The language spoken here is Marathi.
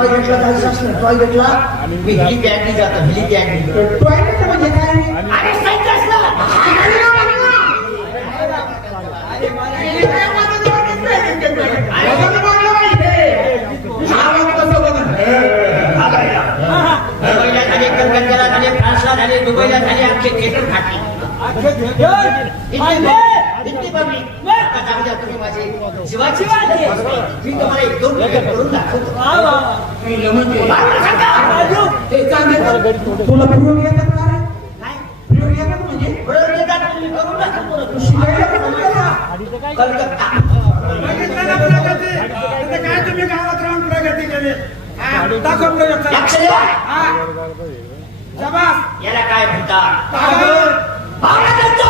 टॉयलेटला जायचं असलं टॉयलेटला मी हेलिपॅडनी जातो हेलिपॅडनी. टॉयलेट म्हणजे काय? अरे साईड असला मुंबईला झाले कलकत्त्याला झाले फ्रान्सला झाले दुबईला झाले आमचे थिएटर खाते इतकी पब्लिक. आता जाऊ द्या तुम्ही माझे शिवाजी मी तुम्हाला एक दोन करून दाखवतो. तुला प्रयोग येतात का रे? काय प्रयोग येतात म्हणजे प्रयोग येतात तुम्ही करून दाखवतो. कलकत्ता काय तुम्ही गावात राहून प्रगती केली दाखव प्रयोग लक्ष द्या. शाबास याला काय म्हणतात तागर भारताचा